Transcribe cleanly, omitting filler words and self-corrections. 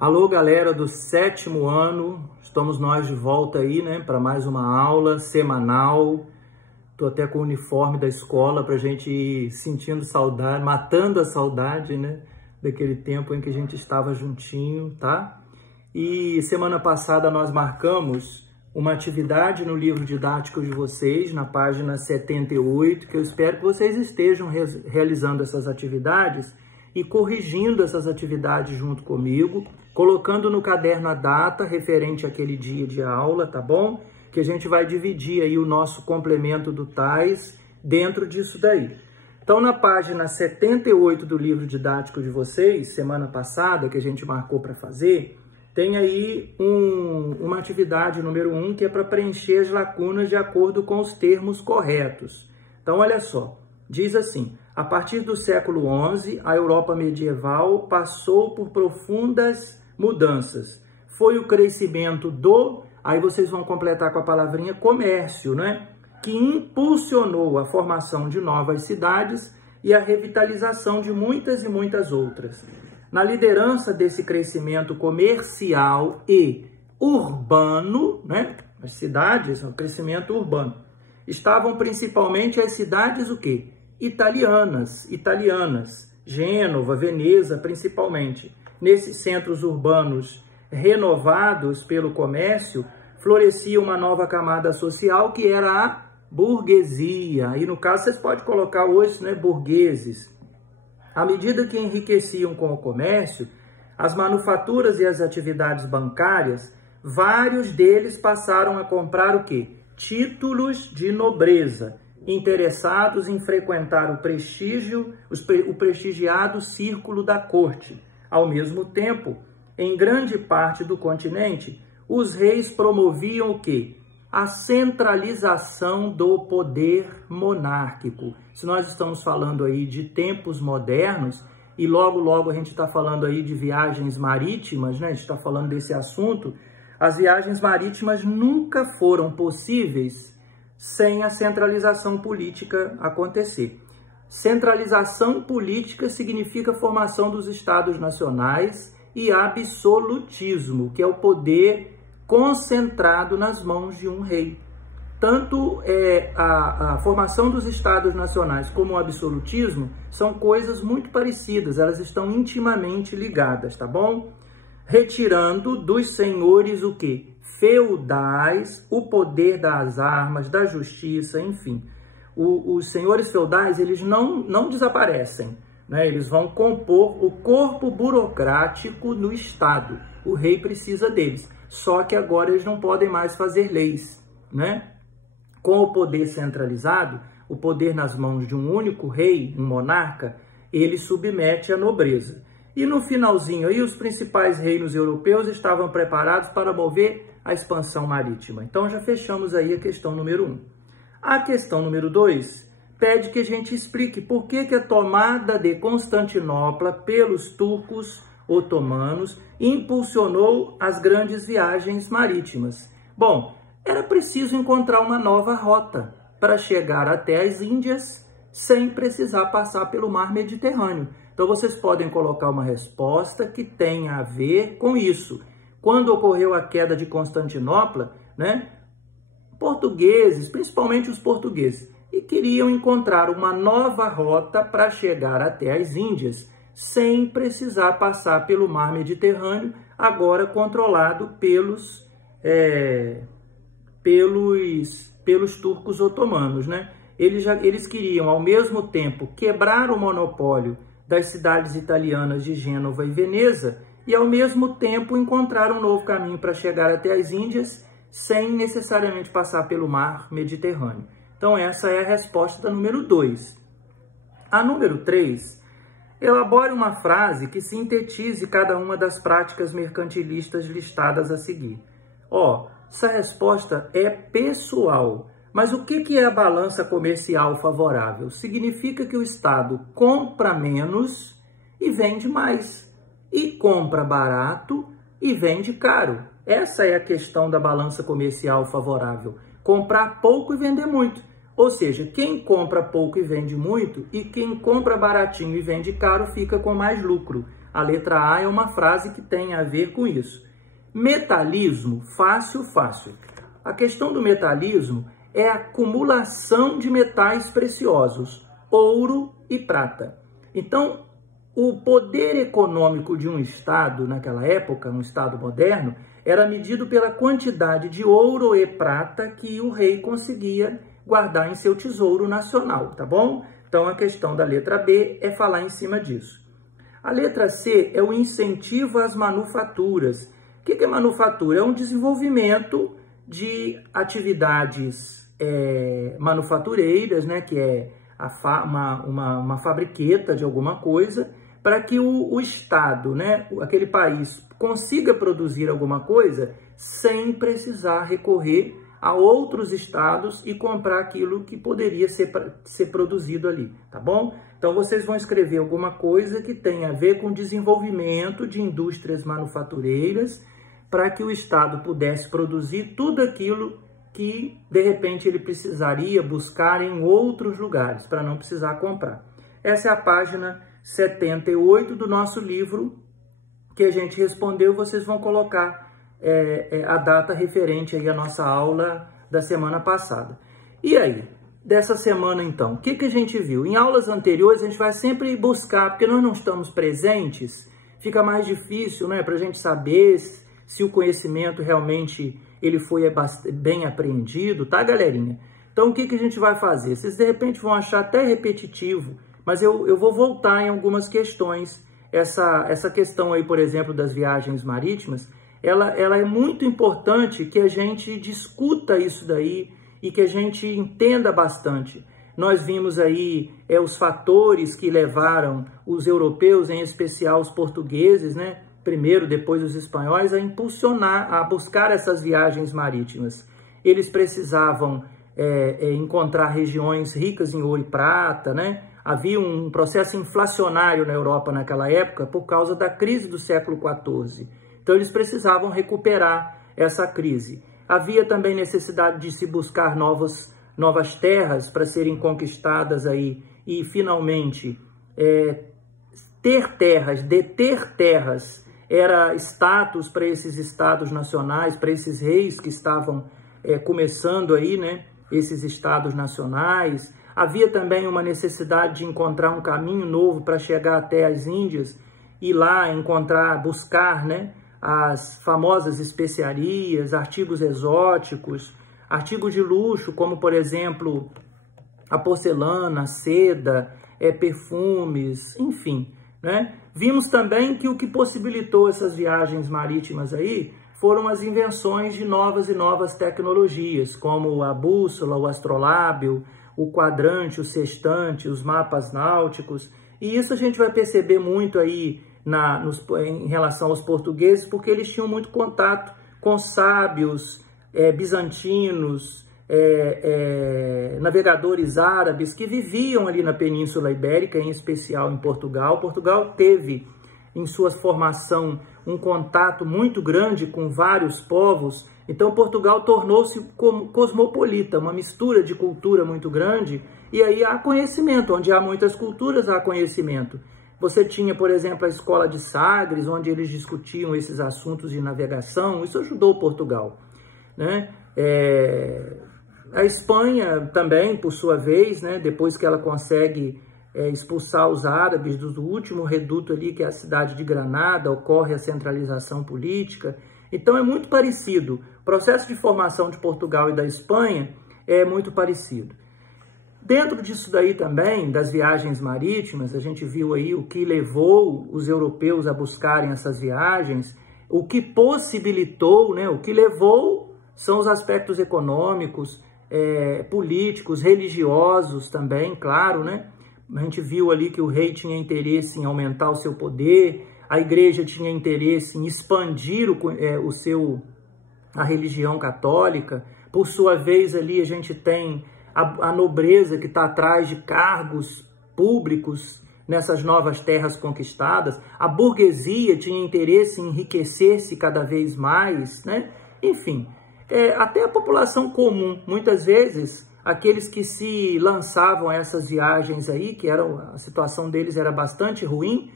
Alô, galera do 7º ano, estamos nós de volta aí, né, para mais uma aula semanal. Tô até com o uniforme da escola para a gente ir sentindo saudade, matando a saudade, né, daquele tempo em que a gente estava juntinho, tá? E semana passada nós marcamos uma atividade no livro didático de vocês, na página 78, que eu espero que vocês estejam realizando essas atividades e corrigindo essas atividades junto comigo, colocando no caderno a data referente àquele dia de aula, tá bom? Que a gente vai dividir aí o nosso complemento do TAIS dentro disso daí. Então, na página 78 do livro didático de vocês, semana passada, que a gente marcou para fazer, tem aí uma atividade número 1, que é para preencher as lacunas de acordo com os termos corretos. Então, olha só, diz assim: a partir do século XI, a Europa medieval passou por profundas mudanças. Foi o crescimento do, aí vocês vão completar com a palavrinha comércio, né? Que impulsionou a formação de novas cidades e a revitalização de muitas e muitas outras. Na liderança desse crescimento comercial e urbano, né? As cidades, o crescimento urbano, estavam principalmente as cidades o quê? Italianas, Gênova, Veneza, principalmente. Nesses centros urbanos renovados pelo comércio, florescia uma nova camada social que era a burguesia. E no caso vocês podem colocar hoje, né, burgueses. À medida que enriqueciam com o comércio, as manufaturas e as atividades bancárias, vários deles passaram a comprar o quê? Títulos de nobreza, interessados em frequentar o prestigiado círculo da corte. Ao mesmo tempo, em grande parte do continente, os reis promoviam o quê? A centralização do poder monárquico. Se nós estamos falando aí de tempos modernos, e logo a gente está falando aí de viagens marítimas, né? A gente está falando desse assunto, as viagens marítimas nunca foram possíveis sem a centralização política acontecer. Centralização política significa formação dos estados nacionais e absolutismo, que é o poder concentrado nas mãos de um rei. Tanto a formação dos estados nacionais como o absolutismo são coisas muito parecidas, elas estão intimamente ligadas, tá bom? Retirando dos senhores o quê? Feudais, o poder das armas, da justiça, enfim. Os senhores feudais, eles não desaparecem, né? Eles vão compor o corpo burocrático no Estado. O rei precisa deles. Só que agora eles não podem mais fazer leis, né? Com o poder centralizado, o poder nas mãos de um único rei, um monarca, ele submete a nobreza. E no finalzinho aí, os principais reinos europeus estavam preparados para mover a expansão marítima. Então já fechamos aí a questão número 1. A questão número 2 pede que a gente explique por que a tomada de Constantinopla pelos turcos otomanos impulsionou as grandes viagens marítimas. Bom, era preciso encontrar uma nova rota para chegar até as Índias sem precisar passar pelo mar Mediterrâneo. Então vocês podem colocar uma resposta que tenha a ver com isso. Quando ocorreu a queda de Constantinopla, né, portugueses, principalmente os portugueses, e queriam encontrar uma nova rota para chegar até as Índias, sem precisar passar pelo mar Mediterrâneo, agora controlado pelos turcos otomanos, né? Eles queriam, ao mesmo tempo, quebrar o monopólio das cidades italianas de Gênova e Veneza e, ao mesmo tempo, encontrar um novo caminho para chegar até as Índias sem necessariamente passar pelo mar Mediterrâneo. Então, essa é a resposta da número 2. A número 3, elabore uma frase que sintetize cada uma das práticas mercantilistas listadas a seguir. Essa resposta é pessoal. Mas o que é a balança comercial favorável? Significa que o Estado compra menos e vende mais. E compra barato e vende caro. Essa é a questão da balança comercial favorável. Comprar pouco e vender muito. Ou seja, quem compra pouco e vende muito, e quem compra baratinho e vende caro fica com mais lucro. A letra A é uma frase que tem a ver com isso. Metalismo, fácil, fácil. A questão do metalismo é a acumulação de metais preciosos, ouro e prata. Então, o poder econômico de um Estado, naquela época, um Estado moderno, era medido pela quantidade de ouro e prata que o rei conseguia guardar em seu tesouro nacional, tá bom? Então, a questão da letra B é falar em cima disso. A letra C é o incentivo às manufaturas. O que é manufatura? É um desenvolvimento de atividades manufatureiras, né, que é uma fabriqueta de alguma coisa, para que o Estado, né, aquele país, consiga produzir alguma coisa sem precisar recorrer a outros estados e comprar aquilo que poderia ser produzido ali, tá bom? Então, vocês vão escrever alguma coisa que tenha a ver com o desenvolvimento de indústrias manufatureiras para que o Estado pudesse produzir tudo aquilo que, de repente, ele precisaria buscar em outros lugares, para não precisar comprar. Essa é a página 78 do nosso livro que a gente respondeu. Vocês vão colocar a data referente aí à nossa aula da semana passada. E aí, dessa semana então, o que a gente viu? Em aulas anteriores a gente vai sempre buscar, porque nós não estamos presentes, fica mais difícil, né, para a gente saber se o conhecimento realmente ele foi bem apreendido, tá, galerinha? Então, o que a gente vai fazer? Vocês, de repente, vão achar até repetitivo, mas eu vou voltar em algumas questões. Essa questão aí, por exemplo, das viagens marítimas, ela é muito importante que a gente discuta isso daí e que a gente entenda bastante. Nós vimos aí os fatores que levaram os europeus, em especial os portugueses, né, primeiro, depois os espanhóis, a impulsionar, a buscar essas viagens marítimas. Eles precisavam encontrar regiões ricas em ouro e prata, né? Havia um processo inflacionário na Europa naquela época por causa da crise do século XIV. Então, eles precisavam recuperar essa crise. Havia também necessidade de se buscar novas terras para serem conquistadas aí e, finalmente, ter terras, deter terras, era status para esses estados nacionais, para esses reis que estavam começando aí, né, esses estados nacionais. Havia também uma necessidade de encontrar um caminho novo para chegar até as Índias e lá buscar, né, as famosas especiarias, artigos exóticos, artigos de luxo, como, por exemplo, a porcelana, a seda, perfumes, enfim, né? Vimos também que o que possibilitou essas viagens marítimas aí foram as invenções de novas e novas tecnologias, como a bússola, o astrolábio, o quadrante, o sextante, os mapas náuticos. E isso a gente vai perceber muito aí em relação aos portugueses, porque eles tinham muito contato com sábios bizantinos, navegadores árabes que viviam ali na Península Ibérica, em especial em Portugal. Portugal teve em sua formação um contato muito grande com vários povos, então Portugal tornou-se cosmopolita, uma mistura de cultura muito grande, e aí há conhecimento, onde há muitas culturas há conhecimento. Você tinha, por exemplo, a escola de Sagres, onde eles discutiam esses assuntos de navegação, isso ajudou Portugal, né? A Espanha também, por sua vez, né, depois que ela consegue expulsar os árabes do último reduto ali, que é a cidade de Granada, ocorre a centralização política. Então é muito parecido. O processo de formação de Portugal e da Espanha é muito parecido. Dentro disso daí também, das viagens marítimas, a gente viu aí o que levou os europeus a buscarem essas viagens, o que possibilitou, né, o que levou são os aspectos econômicos, políticos, religiosos também, claro, né? A gente viu ali que o rei tinha interesse em aumentar o seu poder, a igreja tinha interesse em expandir a religião católica. Por sua vez, ali a gente tem a nobreza que está atrás de cargos públicos nessas novas terras conquistadas. A burguesia tinha interesse em enriquecer-se cada vez mais, né? Enfim, até a população comum, muitas vezes, aqueles que se lançavam a essas viagens aí, a situação deles era bastante ruim,